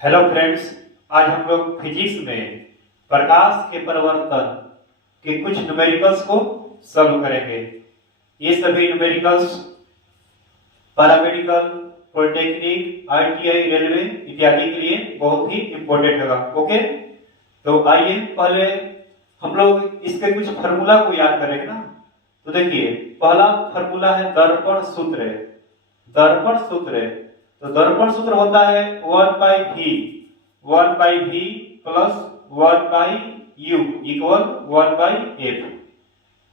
Hello friends, आज हम लोग फिजिक्स में प्रकाश के परिवर्तन के कुछ न्यूमेरिकल्स को सॉल्व करेंगे। ये सभी numericals paramedical, polytechnic, ITI, railway इत्यादि के लिए बहुत ही इंपॉर्टेंट होगा। ओके, तो आइए पहले हम लोग इसके कुछ फार्मूला को याद करेंगे ना। तो देखिए, पहला फार्मूला है दर्पण सूत्र। दर्पण सूत्र, तो दर्पण सूत्र होता है 1/v plus 1/u equal 1/f।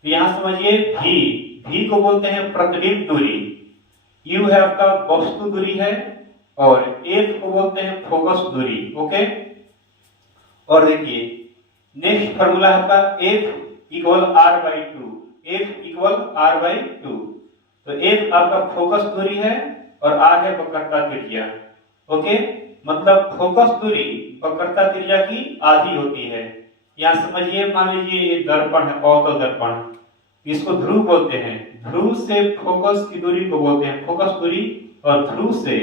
तो यहां समझिए, v को बोलते हैं प्रतिबिंब दूरी, u है आपका वस्तु दूरी है, और f को बोलते हैं फोकस दूरी। ओके, और देखिए नेक्स्ट फार्मूला है आपका f equal r/2। f equal r/2, तो f आपका फोकस दूरी है और r है वक्रता त्रिज्या। ओके, मतलब फोकस दूरी वक्रता त्रिज्या की आधी होती है। यहाँ समझिए, मान लीजिए ये दर्पण है, अवतल दर्पण, इसको ध्रुव बोलते हैं। ध्रुव से फोकस की दूरी को बोलते हैं फोकस दूरी, और ध्रुव से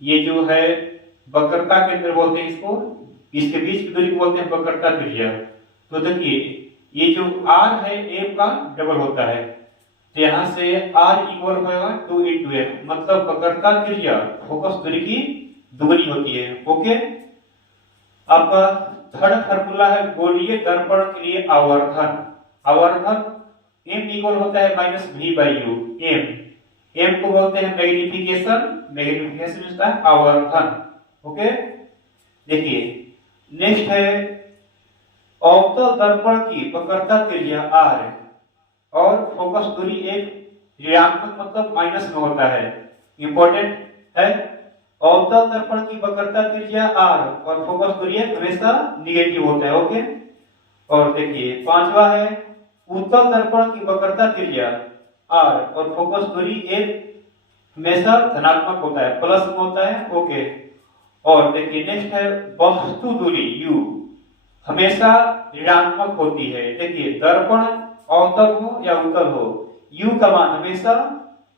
ये जो है वक्रता केंद्र बोलते हैं इसको, इसके बीच की दूरी को बोलते हैं वक्रता त्रिज्या। तो देखिए, ये जो r है f का डबल होता है, तो यहां से r इक्वल होगा 2 × f, मतलब वक्रता त्रिज्या फोकस दूरी की दुगनी होती है। ओके, आपका थर्ड फार्मूला है गोलीय दर्पण के लिए आवर्धन। आवर्धन m इक्वल होता है -v/u। m को बोलते हैं मैग्निफिकेशन, मैग्निफिकेशन होता है आवर्धन। ओके, देखिए नेक्स्ट है अवतल दर्पण की वक्रता त्रिज्या r और फोकस दूरी एक ऋणात्मक मतलब माइनस में होता है। इंपॉर्टेंट है, अवतल दर्पण की वक्रता त्रिज्या r और फोकस दूरी हमेशा निगेटिव होता है। ओके, और देखिए पांचवा है उत्तल दर्पण की वक्रता त्रिज्या r और फोकस दूरी एक हमेशा धनात्मक होता है, प्लस में होता है। ओके, और देखिए नेक्स्ट है वस्तु दूरी u हमेशा ऋणात्मक होती है। देखिए दर्पण अवतल हो या उत्तल हो, u का मान हमेशा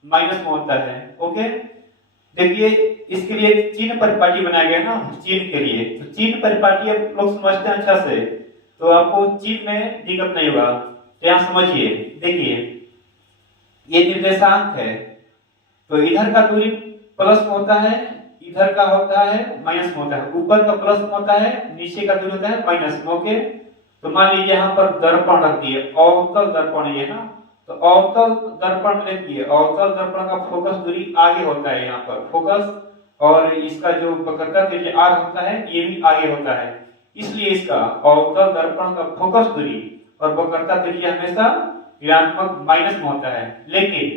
माइनस में होता है। ओके, देखिए इसके लिए चिन्ह परिपाटी बनाया गया ना, चिन्ह के लिए। तो चिन्ह परिपाटी आप लोग समझते हैं अच्छा से, तो आपको चिन्ह में दिक्कत नहीं होगा। तो यहां समझिए, देखिए ये निर्देशांक है, तो इधर का दूरी प्लस में होता है, इधर का होता है माइनस में होता है, ऊपर का प्लस में होता है, नीचे का दूरी होता है माइनस में। ओके, तो मान लीजिए यहाँ पर दर्पण रख दिए, अवतल दर्पण ये ना, तो अवतल दर्पण में देखिए अवतल दर्पण का फोकस दूरी आगे होता है, यहाँ पर फोकस, और इसका जो वक्रता त्रिज्या r होता है ये भी आगे होता है। इसलिए इसका अवतल दर्पण का फोकस दूरी और वक्रता त्रिज्या हमेशा ऋणात्मक माइनस में होता है। लेकिन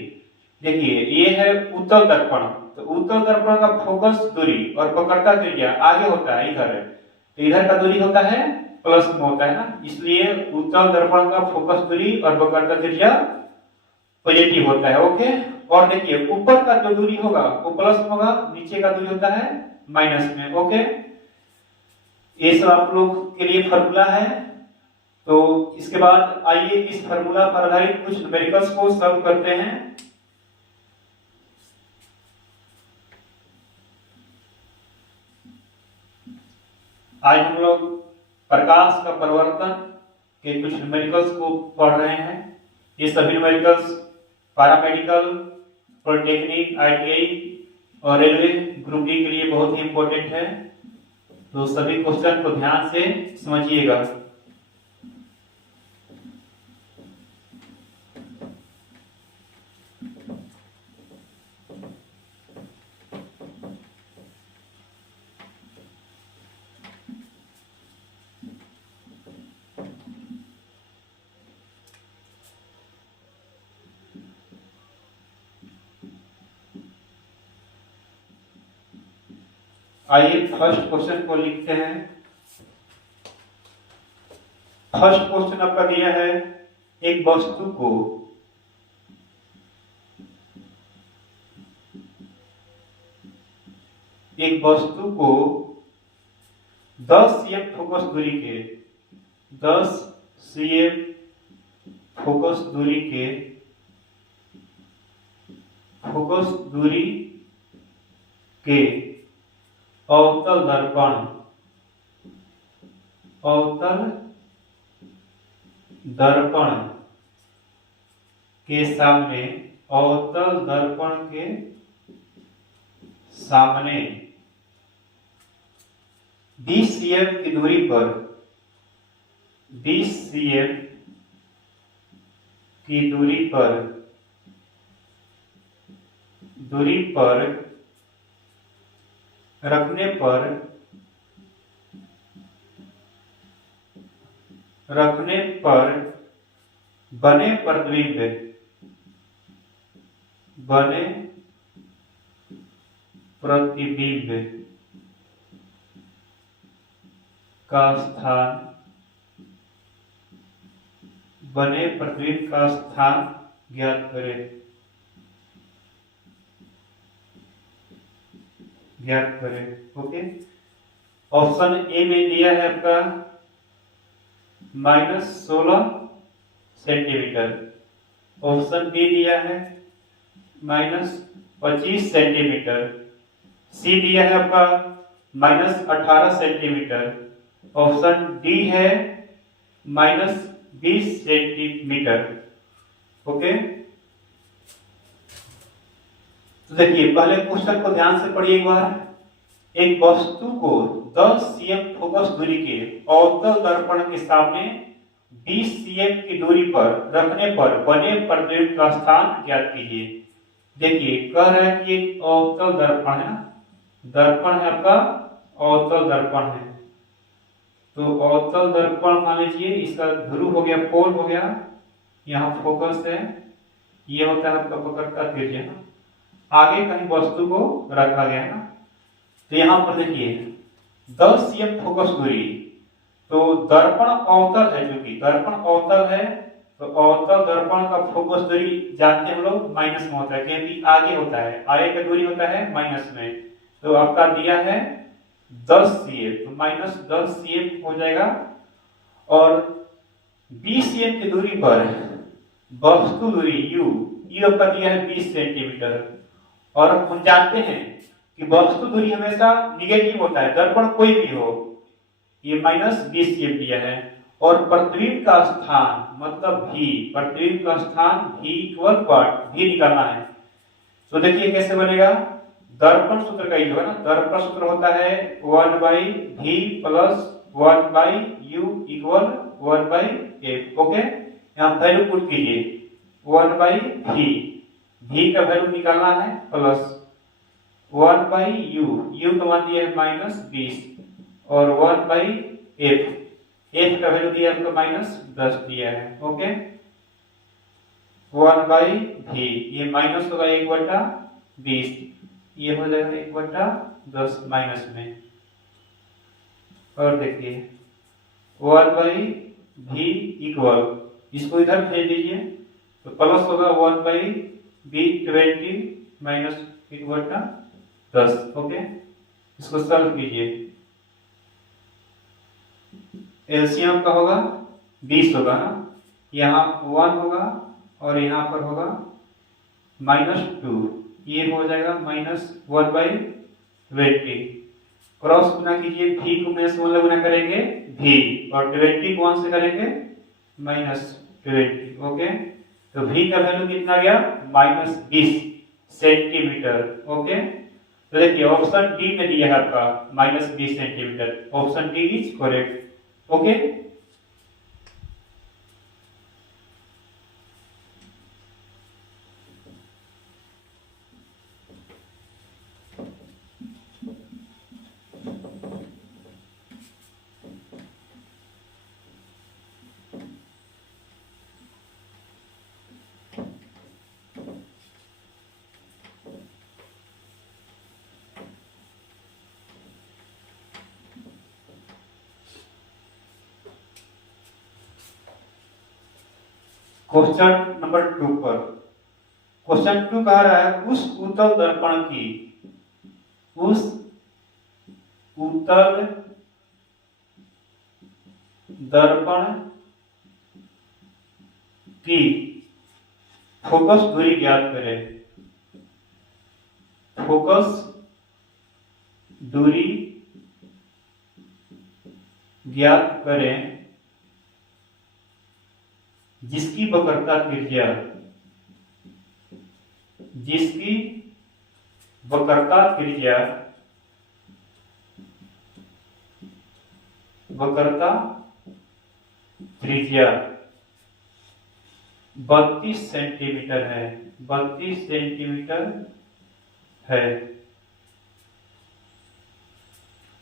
देखिए ये है उत्तल दर्पण, तो उत्तल दर्पण का फोकस दूरी और वक्रता त्रिज्या आगे होता है इधर, तो इधर का दूरी होता है प्लस में होता है ना, इसलिए उत्तल दर्पण का फोकस दूरी और वक्रता त्रिज्या पॉजिटिव होता है। ओके, और देखिए ऊपर का जो दूरी होगा वो प्लस में होगा, नीचे का दूरी होता है माइनस में। ओके, ये सब आप लोग के लिए फार्मूला है। तो इसके बाद आइए इस फार्मूला पर आधारित कुछ न्यूमेरिकल्स को सॉल्व करते हैं। आज हम लोग प्रकाश का परिवर्तन के कुछ न्यूमेरिकल्स को पढ़ रहे हैं। ये सभी न्यूमेरिकल्स पैरामेडिकल, पॉलिटेक्निक, आईटीआई और रेलवे ग्रुप डी के लिए बहुत ही इंपॉर्टेंट है। तो सभी क्वेश्चन को ध्यान से समझिएगा। आइए फर्स्ट क्वेश्चन को लिखते हैं। फर्स्ट क्वेश्चन आपका दिया है, एक वस्तु को एक वस्तु को 10 cm फोकस दूरी के 10 cm फोकस दूरी के फोकस दूरी के अवतल दर्पण, अवतल दर्पण के सामने, अवतल दर्पण के सामने 20 cm की दूरी पर, 20 cm की दूरी पर रखने पर बने प्रतिबिंब का स्थान, बने प्रतिबिंब का स्थान ज्ञात करें। ओके, ऑप्शन ए में दिया है आपका -16 सेंटीमीटर, ऑप्शन बी दिया है -25 सेंटीमीटर, सी दिया है आपका -18 सेंटीमीटर, ऑप्शन डी है -20 सेंटीमीटर। ओके, तो देखिए पहले क्वेश्चन को ध्यान से पढ़िए एक बार। एक वस्तु को 10 cm फोकस दूरी के अवतल दर्पण के सामने 20 cm की दूरी पर रखने पर बने प्रतिबिंब का स्थान ज्ञात कीजिए। देखिए कह रहा है कि एक अवतल दर्पण है, दर्पण है आपका अवतल दर्पण है। तो अवतल दर्पण मान लीजिए इसका ध्रुव हो गया, पोल हो गया, यहाँ फोकस है, ये होता है आपका पकड़ का त्रिज्या, आगे कहीं वस्तु को रखा गया है ना। तो यहाँ पर देखिए 10 cm फोकस दूरी, तो दर्पण अवतल है, क्योंकि दर्पण अवतल है तो अवतल दर्पण का फोकस दूरी जानते हैं हम लोग माइनस में होता है, क्योंकि आगे होता है, आगे का दूरी होता है माइनस में। तो आपका दिया है 10 cm, तो -10 cm हो जाएगा। और 20 cm की दूरी पर वस्तु दूरी u आपका दिया है 20 सेंटीमीटर। और हम जानते हैं कि वस्तु दूरी हमेशा निगेटिव होता है, दर्पण कोई भी हो, ये -20 cm दिया है। और प्रतिबिंब का स्थान मतलब v, प्रतिबिंब का स्थान v इक्वल v निकालना है। तो देखिए कैसे बनेगा, दर्पण सूत्र का ही होगा ना, दर्पण सूत्र होता है 1/v plus 1/u equal 1/f। Okay, यहाँ वैल्यू पुट कीजिए 1/v, v का वैल्यू निकालना है प्लस 1/u, u का मान दिया है -20 और 1/f, f का वैल्यू दिया है आपको -10 दिया है। ओके, 1/v, ये माइनस होगा 1/20, ये हो जाएगा 1/10 माइनस में। और देखिए 1/v इक्वल, इसको इधर भेज दीजिए तो प्लस होगा 1/v20 माइनस 1/10। ओके, इसको सॉल्व कीजिए, एलसीएम का होगा 20 होगा ना, यहाँ 1 होगा और यहाँ पर होगा -2, ये हो जाएगा -1/20। क्रॉस गुना कीजिए, v को -1 से गुना करेंगे v और 20 को 1 से करेंगे -20। ओके, तो v का वैल्यू कितना गया -20 सेंटीमीटर। ओके, तो देखिए ऑप्शन डी में दिया है आपका -20 centimetre, option D is correct. Okay, question number 2 पर, क्वेश्चन 2 कह रहा है उस उत्तल दर्पण की, उस उत्तल दर्पण की फोकस दूरी ज्ञात करें। फोकस दूरी ज्ञात करें जिसकी वक्रता त्रिज्या वक्रता त्रिज्या 32 सेंटीमीटर है। 32 सेंटीमीटर है।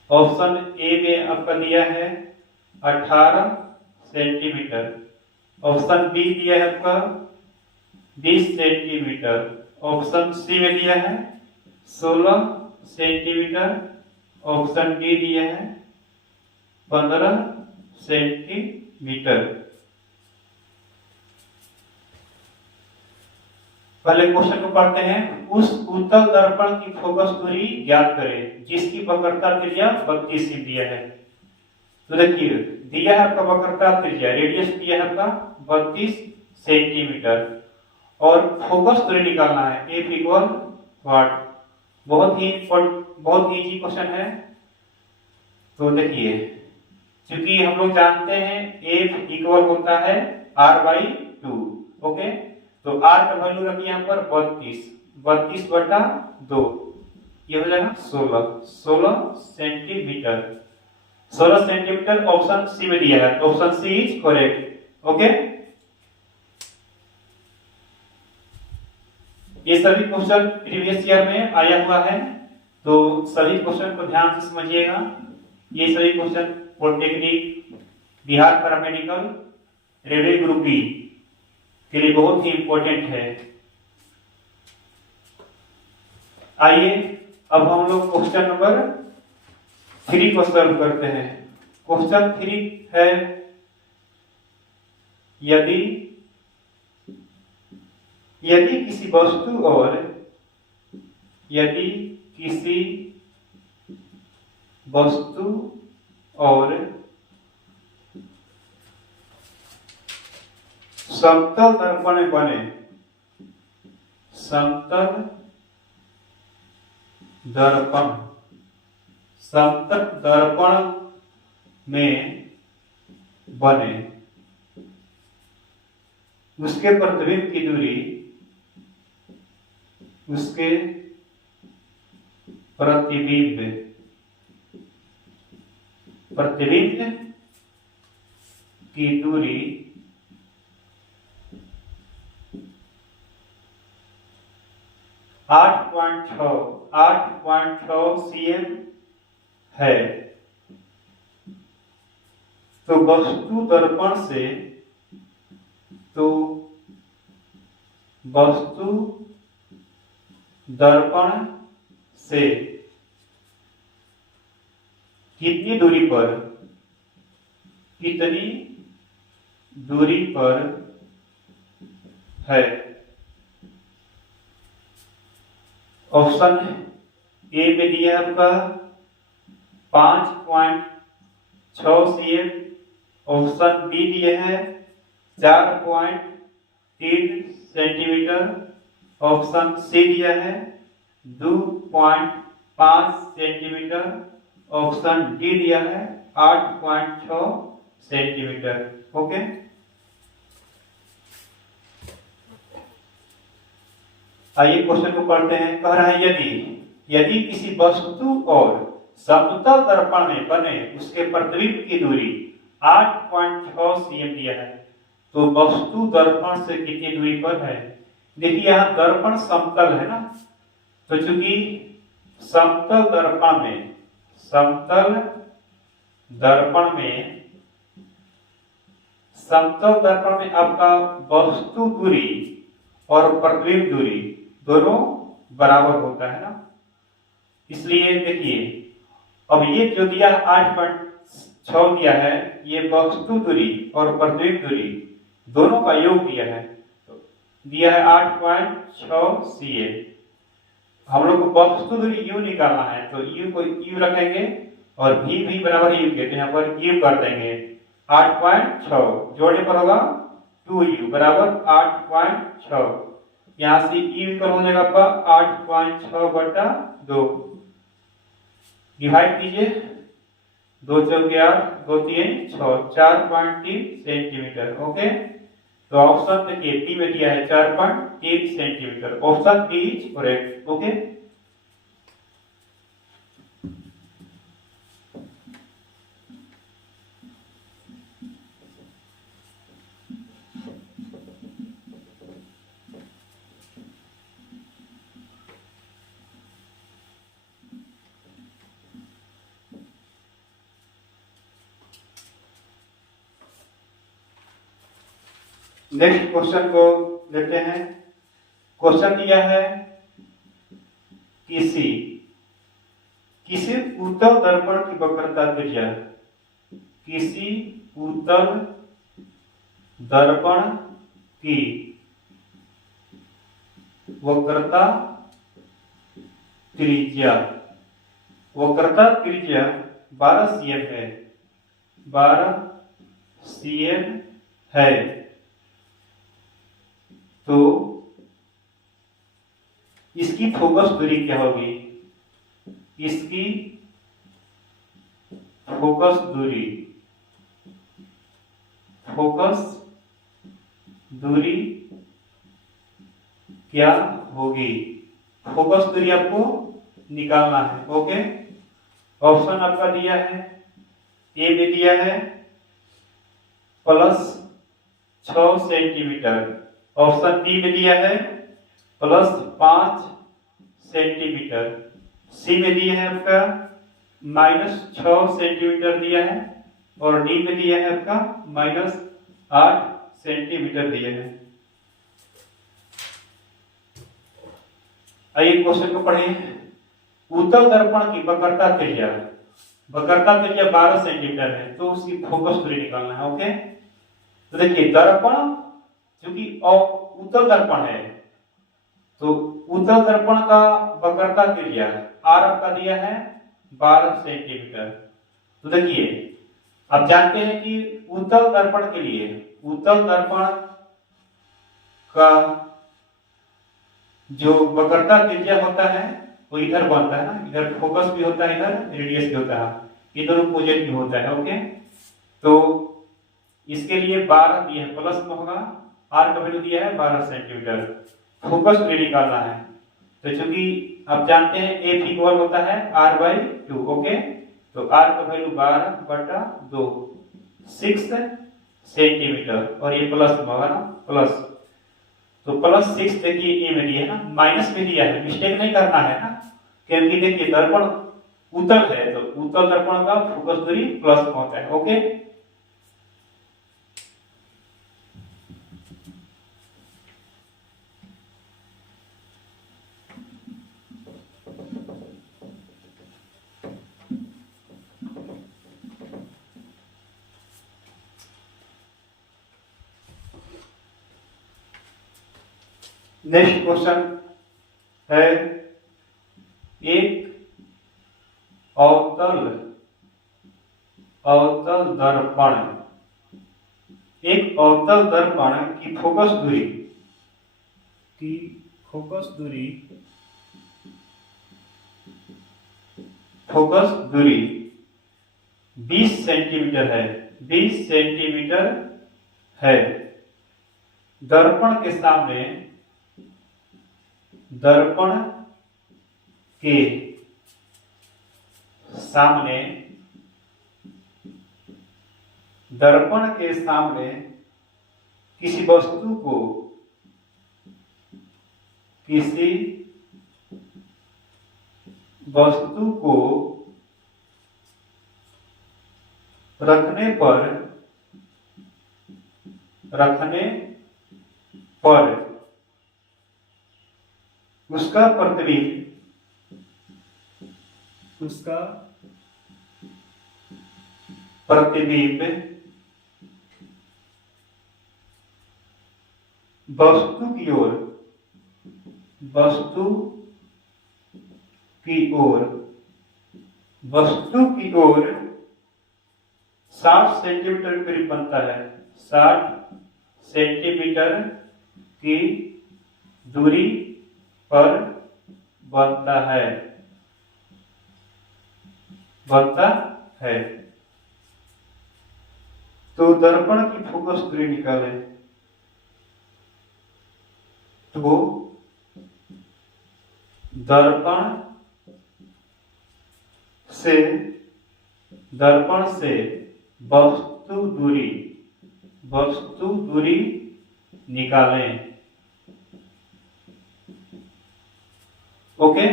ऑप्शन ए में आपका दिया है 18 सेंटीमीटर। ऑप्शन बी दिया है आपका 20 सेंटीमीटर। ऑप्शन सी में दिया है 16 सेंटीमीटर। ऑप्शन डी दिया है 15 सेंटीमीटर। पहले क्वेश्चन को पढ़ते हैं। उस उत्तल दर्पण की फोकस दूरी ज्ञात करें जिसकी वक्रता त्रिज्या 32 दिया है। तो देखिए दिया है आपका वक्रता त्रिज्या, रेडियस दिया है आपका 32 सेंटीमीटर और फोकस दूरी निकालना है। F equal what? बहुत इजी क्वेश्चन है। तो देखिए क्योंकि हम लोग जानते हैं F इक्वल होता है R/2। ओके, तो R का वैल्यू रखिए यहाँ पर 32/2, ये हो जाएगा 16 सेंटीमीटर। 16 सेंटीमीटर ऑप्शन सी में दिया है। Option C is correct. Okay, ये सभी क्वेश्चन प्रीवियस ईयर में आया हुआ है, तो सभी क्वेश्चन को ध्यान से समझिएगा। ये सभी question polytechnic, Bihar paramedical, railway group B के लिए बहुत ही इंपॉर्टेंट है। आइए अब हम लोग क्वेश्चन नंबर 3 को सॉल्व करते हैं। क्वेश्चन 3 है, यदि किसी वस्तु और समतल दर्पण में बने उसके प्रतिबिंब की दूरी प्रतिबिंब की दूरी 8.6 cm है। तो वस्तु दर्पण से कितनी दूरी पर है? ऑप्शन ए में दिया है आपका 5.6 cm। ऑप्शन बी दिया है 4.3 सेंटीमीटर। ऑप्शन सी दिया है 2.5 सेंटीमीटर। ऑप्शन डी दिया है 8.6 सेंटीमीटर। ओके, आइए क्वेश्चन को पढ़ते हैं। कह रहा है यदि किसी वस्तु और समतल दर्पण में बने उसके प्रतिबिंब की दूरी 8.6 cm दिया है, तो वस्तु दर्पण से कितनी दूरी पर है? देखिए यहाँ दर्पण समतल है ना, तो चूंकि समतल दर्पण में आपका वस्तु दूरी और प्रतिबिंब दूरी दोनों बराबर होता है ना, इसलिए देखिए अब ये जो दिया 8.6 दिया है, ये वस्तु दूरी और प्रतिबिंब दूरी दोनों का योग दिया है, तो दिया है 8.6 cm। हम लोग को वस्तु दूरी u निकालना है, तो u को u रखेंगे और v बराबर u के, तो यहाँ पर u कर देंगे। 8.6 जोड़ने पर होगा 2u बराबर 8.6। यहाँ से u इक्वल हो जाएगा आपका 8.6/2। डिवाइड कीजिए, 2 चौके 8, 2 3 6, 4.3 सेंटीमीटर। ओके, तो ऑप्शन देखिए बी में दिया है 4.3 centimetre. Option B is correct. Okay, next question को लेते हैं। क्वेश्चन दिया है किसी उत्तल दर्पण की वक्रता त्रिज्या, किसी उत्तल दर्पण की वक्रता त्रिज्या 12 cm है, 12 cm है। तो इसकी फोकस दूरी क्या होगी? इसकी फोकस दूरी क्या होगी? फोकस दूरी आपको निकालना है। ओके, ऑप्शन आपका दिया है, ए में दिया है प्लस 6 सेंटीमीटर, ऑप्शन बी में दिया है प्लस 5 सेंटीमीटर, सी में दिया है आपका माइनस 6 सेंटीमीटर दिया है, और डी में दिया है आपका माइनस 8 सेंटीमीटर दिया है। आइए क्वेश्चन को पढ़िए। उत्तल दर्पण की वक्रता त्रिज्या 12 सेंटीमीटर है, तो उसकी फोकस दूरी निकालना है। ओके, तो देखिए दर्पण क्योंकि उत्तल दर्पण है, तो उत्तल दर्पण का वक्रता त्रिज्या आर आपका दिया है 12 सेंटीमीटर। तो देखिए आप जानते हैं कि उत्तल दर्पण के लिए उत्तल दर्पण का जो वक्रता त्रिज्या होता है वो इधर बनता है ना, इधर फोकस भी होता है, इधर रेडियस भी होता है, ये दोनों पॉजिटिव होता है। ओके, तो इसके लिए 12 दिया है, प्लस में होगा, आर का वैल्यू दिया है 12 सेंटीमीटर। फोकस दूरी निकालना है, तो चूंकि आप जानते हैं एफ इक्वल होता है r/2। ओके, तो r का वैल्यू 12/2 6 सेंटीमीटर, और ये प्लस में होगा ना, प्लस, तो प्लस 6 देखिए ए में दिया है ना, माइनस में दिया है, मिस्टेक नहीं करना है ना, क्योंकि देखिए दर्पण उत्तल है, तो उत्तल दर्पण का फोकस दूरी प्लस में होता है। ओके, नेक्स्ट क्वेश्चन है एक अवतल दर्पण की फोकस दूरी 20 सेंटीमीटर है, 20 सेंटीमीटर है। दर्पण के सामने किसी वस्तु को रखने पर उसका प्रतिबिंब वस्तु की ओर 60 सेंटीमीटर करीब बनता है, 60 सेंटीमीटर की दूरी पर बनता है। बनता है। तो दर्पण की फोकस दूरी निकालें। तो दर्पण से वस्तु दूरी निकालें। ओके,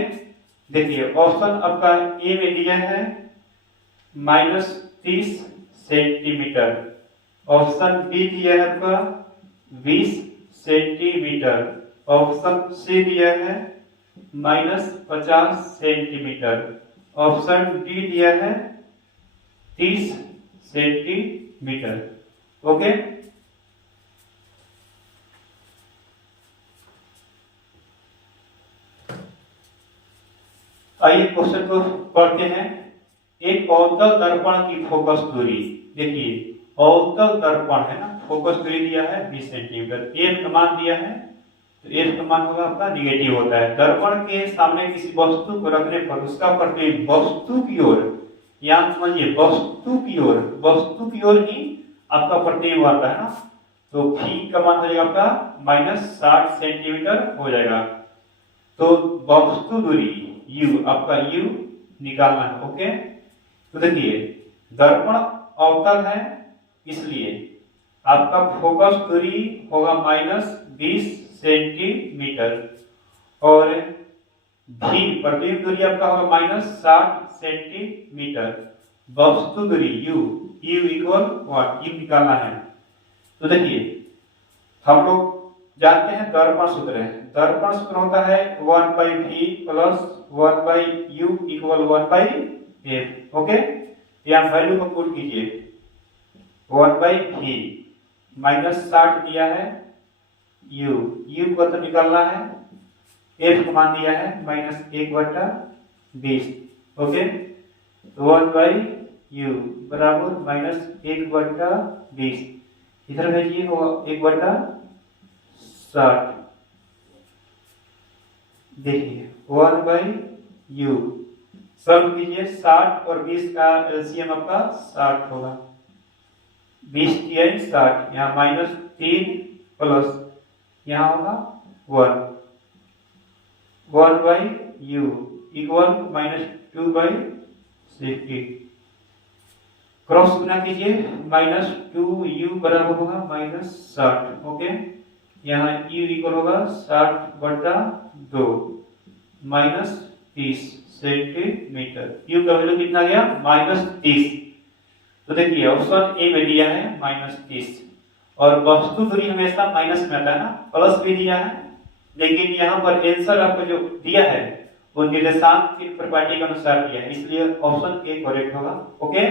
देखिए ऑप्शन आपका ए में दिया है -30 सेंटीमीटर, ऑप्शन बी दिया है आपका 20 सेंटीमीटर, ऑप्शन सी दिया है -50 सेंटीमीटर, ऑप्शन डी दिया है 30 सेंटीमीटर। ओके, आइए क्वेश्चन को पढ़ते हैं। एक अवतल दर्पण की फोकस दूरी, देखिए अवतल दर्पण है ना, फोकस दूरी दिया है 20 सेंटीमीटर, एफ का मान दिया है, तो एफ का मान होगा आपका निगेटिव होता है। दर्पण के सामने किसी वस्तु को रखने पर उसका प्रतिबिंब वस्तु की ओर, यानी समझिए वस्तु की ओर ही आपका प्रतिबिंब आता है ना, तो भी का मान हो जाएगा आपका -60 सेंटीमीटर हो जाएगा। तो वस्तु दूरी U, आपका U निकालना है। ओके, तो देखिए दर्पण अवतल है, इसलिए आपका फोकस दूरी होगा -20 सेंटीमीटर और भी प्रतिबिंब दूरी आपका होगा -60 सेंटीमीटर। वस्तु दूरी U इक्वल व्हाट, U निकालना है। तो देखिए हम लोग जानते हैं दर्पण सूत्र है, दर्पण सूत्र होता है 1/v plus 1/u equal 1/f। Okay, यहाँ वैल्यू को पुट कीजिए, 1/v -60 दिया है, u को तो निकालना है, f को मान दिया है -1/20। ओके, 1/u बराबर -1/20, इधर भेजिए होगा 1/60। देखिए 1/u सॉल्व कीजिए, 60 और 20 का एलसीएम आपका 60 होगा, 20 3 60, यहाँ -3 प्लस यहाँ होगा 1/u इक्वल -2/60। क्रॉस गुना कीजिए, -2u बराबर होगा -60। ओके, यहाँ u इक्वल होगा 60/2 -30 सेंटीमीटर। u का वैल्यू कितना गया -30। तो देखिए ऑप्शन ए में दिया है -30 और वस्तु दूरी हमेशा माइनस में आता है ना, प्लस भी दिया है, लेकिन यहाँ पर आंसर आपको जो दिया है वो निर्देशांक की प्रॉपर्टी के अनुसार दिया है, इसलिए ऑप्शन ए करेक्ट होगा। ओके,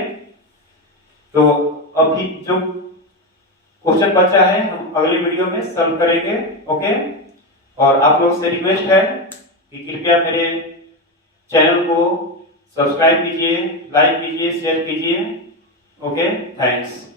तो अभी जो क्वेश्चन बचा है हम अगले वीडियो में सॉल्व करेंगे। ओके, और आप लोग से रिक्वेस्ट है कि कृपया मेरे चैनल को सब्सक्राइब कीजिए, लाइक कीजिए, शेयर कीजिए। Okay, thanks.